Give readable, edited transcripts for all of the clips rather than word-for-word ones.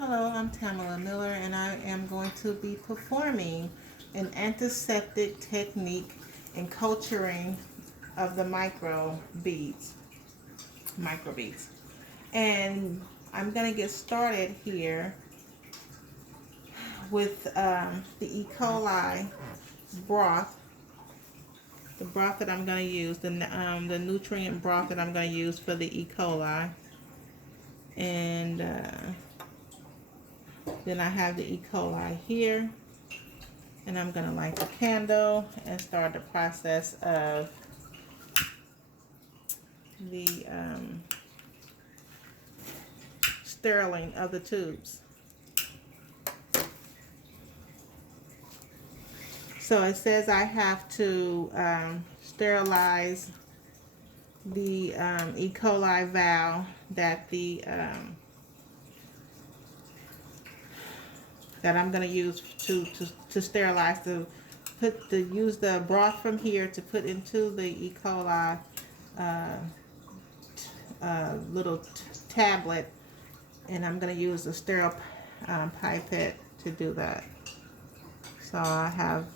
Hello, I'm Tamala Miller, and I am going to be performing an antiseptic technique in culturing of the microbeads. And I'm going to get started here with the E. coli broth, the broth that I'm going to use, the nutrient broth that I'm going to use for the E. coli. And then I have the E. coli here. And I'm going to light the candle and start the process of the steriling of the tubes. So it says I have to sterilize the E. coli valve that I'm going to use to sterilize use the broth from here to put into the E. coli little tablet, and I'm going to use a sterile pipette to do that. So I have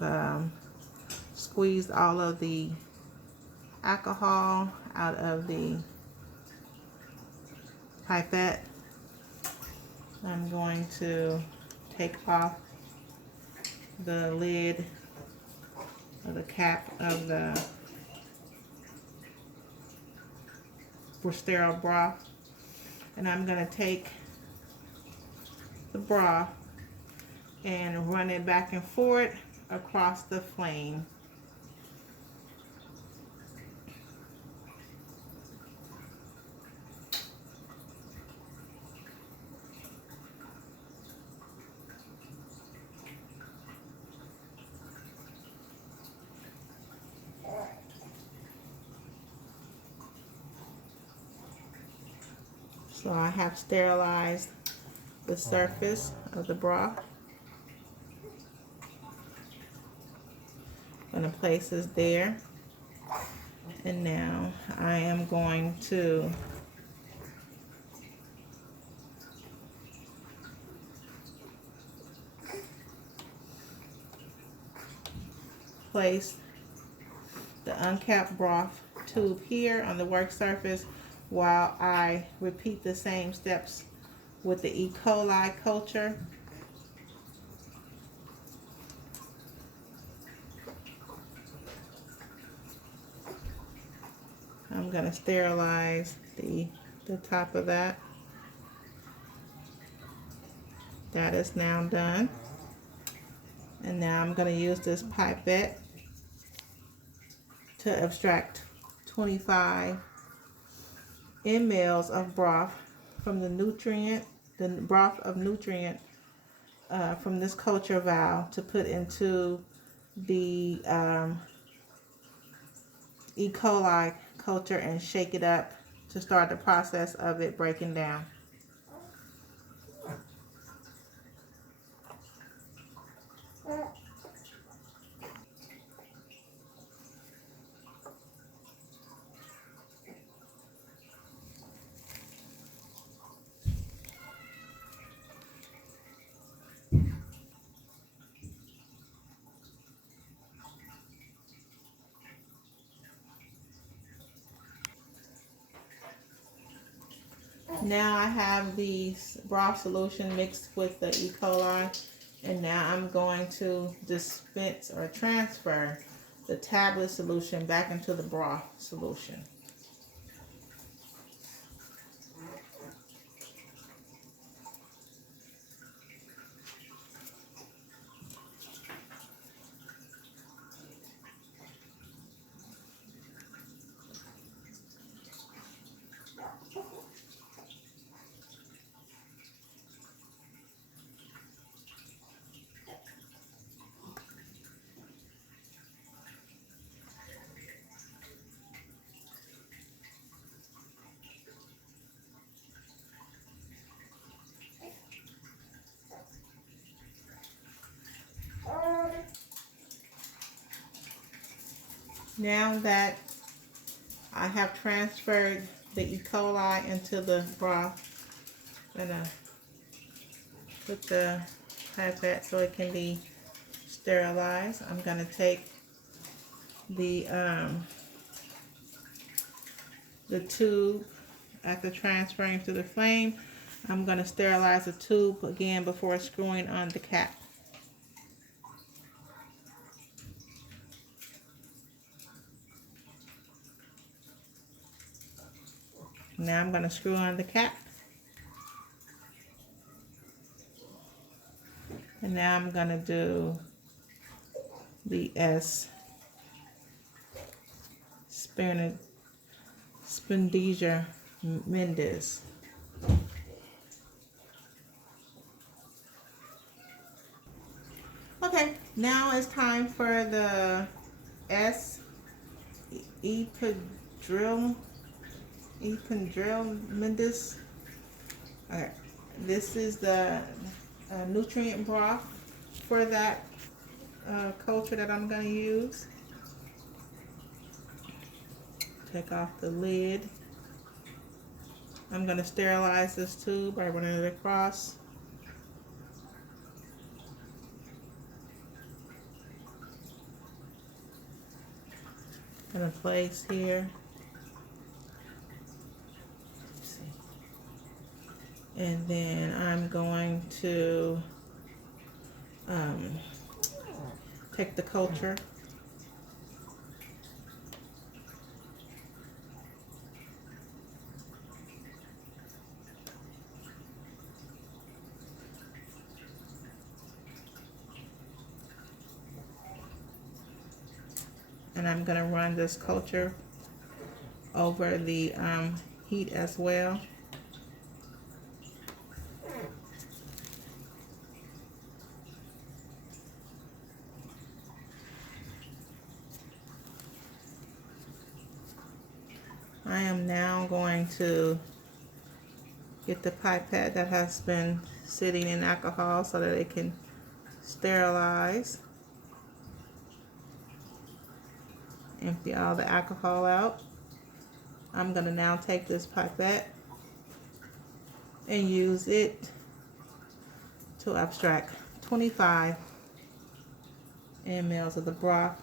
squeezed all of the alcohol out of the pipette. I'm going to take off the lid or the cap of the sterile broth, and I'm going to take the broth and run it back and forth across the flame. So I have sterilized the surface of the broth. I'm going to place this there. And now I am going to place the uncapped broth tube here on the work surface while I repeat the same steps with the E. coli culture. I'm going to sterilize the top of that. That is now done. And now I'm going to use this pipette to extract 25 mLs of broth from the broth of nutrient from this culture valve to put into the E. coli culture and shake it up to start the process of it breaking down. Now I have the broth solution mixed with the E. coli, and now I'm going to dispense or transfer the tablet solution back into the broth solution. Now that I have transferred the E. coli into the broth, I'm going to with the pipette so it can be sterilized. I'm going to take the tube after transferring to the flame. I'm going to sterilize the tube again before screwing on the cap. Now I'm going to screw on the cap. And now I'm going to do the S Spendesia Mendes. Okay, now it's time for the S Epadrille Mendes. Okay, this is the nutrient broth for that culture that I'm going to use. Take off the lid. I'm going to sterilize this tube by running it across. Going to place here. And then I'm going to take the culture. And I'm going to run this culture over the heat as well. I am now going to get the pipette that has been sitting in alcohol so that it can sterilize. Empty all the alcohol out. I'm going to now take this pipette and use it to abstract 25 mLs of the broth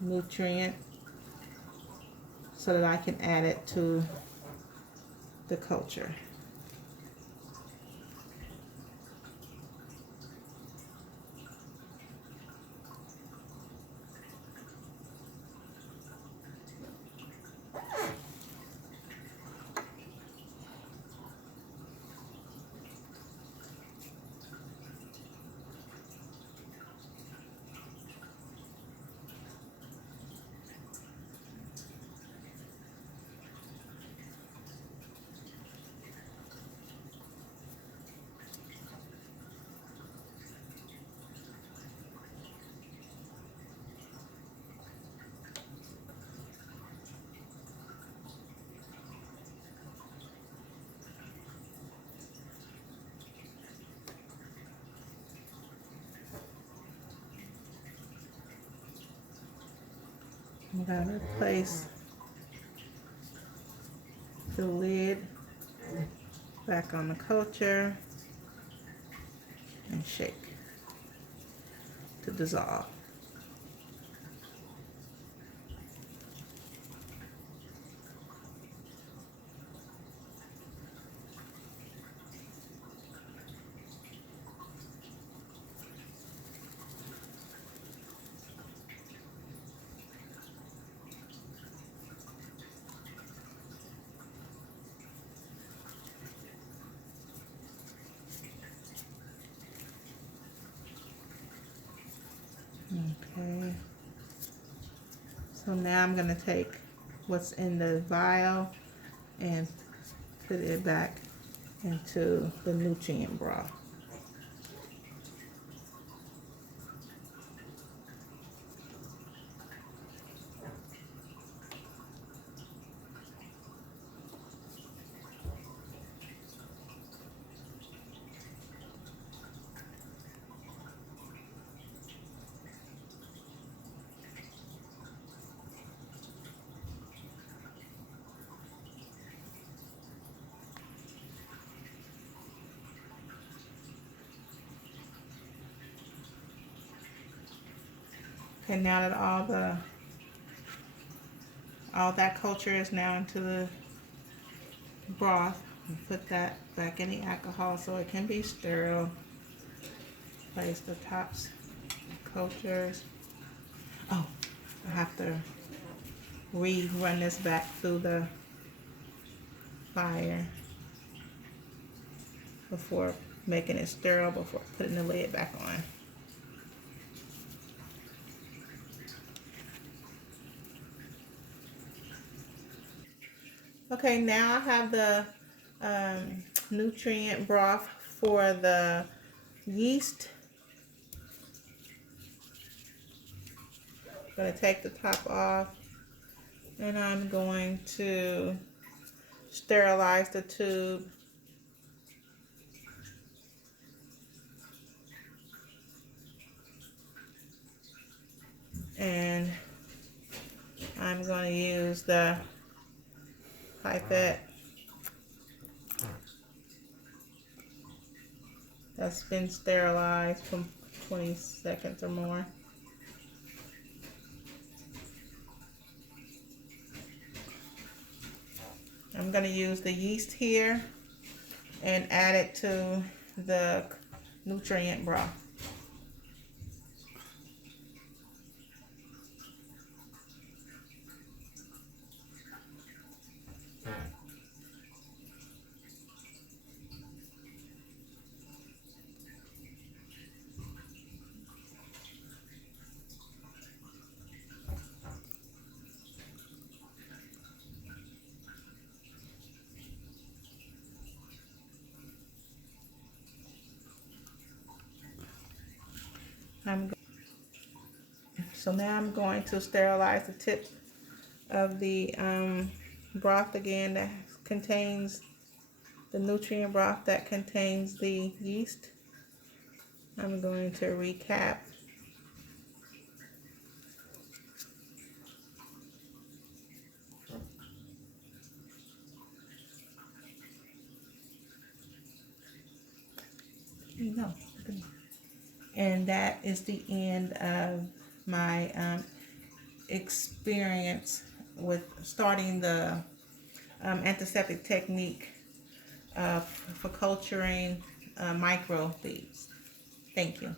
nutrient so that I can add it to the culture. I'm going to place the lid back on the culture and shake to dissolve. Okay, so now I'm going to take what's in the vial and put it back into the nutrient broth. Okay, now that all that culture is now into the broth, put that back in the alcohol so it can be sterile. Place the tops cultures. Oh, I have to rerun this back through the fire before making it sterile, before putting the lid back on. Okay, now I have the nutrient broth for the yeast. I'm going to take the top off, and I'm going to sterilize the tube. And I'm going to use the pipette that's been sterilized for 20 seconds or more. I'm going to use the yeast here and add it to the nutrient broth. So now I'm going to sterilize the tip of the broth again that contains the nutrient broth that contains the yeast. I'm going to recap. No. And that is the end of my experience with starting the antiseptic technique for culturing microbes. Thank you.